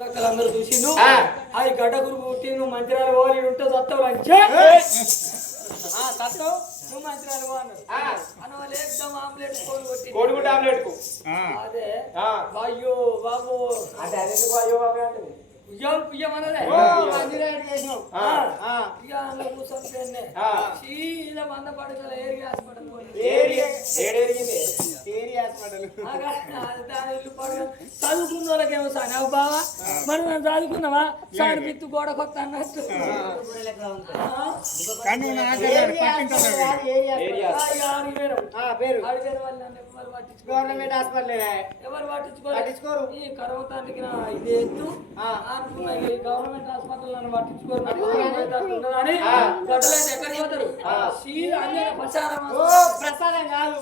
అందరూ చూసిండు అది గడ్డకురు పుట్టి నువ్వు మంచిరాలు పోవాలి ఉంటే సత్తావు సత్తావు నువ్వు మంచిరాలు పో అన్నారు అన్న వాళ్ళు ఏకదం ఆమ్లెట్ కోడిగుడ్డు ఆమ్లెట్ కు అదే అయ్యో బాబు అంటే అది ఎందుకు అయ్యో బాబు అంటే ఉయ్యం పుయ్యమన్నదే ఇక అందులో కూర్చొని చీల మంద పడగల ఏరి హాస్పిటల్ చదువుకున్న వాళ్ళకేమో సార్ అవు బావా మనం చదువుకున్నావా సార్ విత్తు గోడ కొత్త అన్నట్టు గవర్నమెంట్ హాస్పిటల్ ఎవరు పట్టించుకోరు ఈ కరవతానికి ఇది ఎత్తు గవర్నమెంట్ హాస్పిటల్ నన్ను పట్టించుకోరు అని గడ్డలైతే ఎక్కడికి పోతారు ప్రసాదం కాదు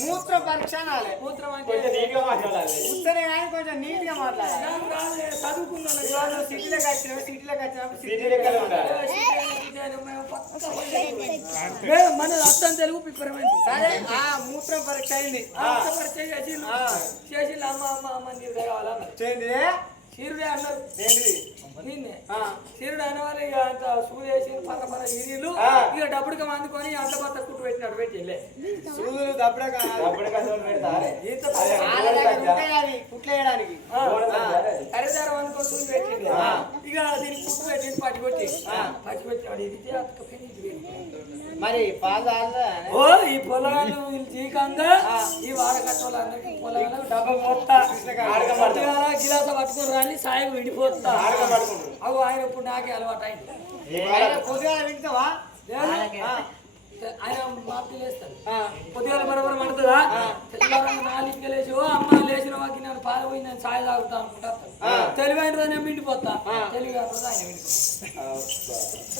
మూత్ర పరీక్ష మూత్రం కొంచెం నీట్ గా మాట్లాడాలి చదువుకున్నాను సిటీలోకి వచ్చినప్పుడు మన అర్థం తెలుగు పిప్పరమైంది సరే మూత్రం పరీక్ష అయింది చేసి అమ్మ అమ్మ అమ్మ నీరు కావాలన్నారు చీరుడే అన్నారు నిన్నే చీరుడు అనే వాళ్ళు ఇక అంత సూది వేసి పర్ర పర్ర ఇరీలు ఇక డబ్బుడికి అందుకొని అంత కొత్త కుట్టు పెట్టినాడు పెట్టి సూదులు కుట్లేయడానికి అరిదారం అనుకో సూది పెట్టింది ఇక దీనికి కుట్టు పెట్టింది పట్టి పెట్టాడు ఇది మరి ఓ ఈ పొలాలు జీకంగా ఈ వాడకట్టోళ్ళందరికీ పొలాలు డబ్బా పోతా గిలాస పట్టుకుని రాని సాయం విడిపోతా అవు ఆయన ఇప్పుడు నాకే అలవాటు అయింది ఆయన మాపి లేస్తాడు పొద్దుగాల బరబర పడుతుందా 4 లేచి ఓ అమ్మ లేచిన వాకి నేను పాలు పోయి నేను సాయం తాగుతా అనుకుంటా తెలివైన రోజు నేను విండిపోతా తెలివి ఆయన విండిపోతా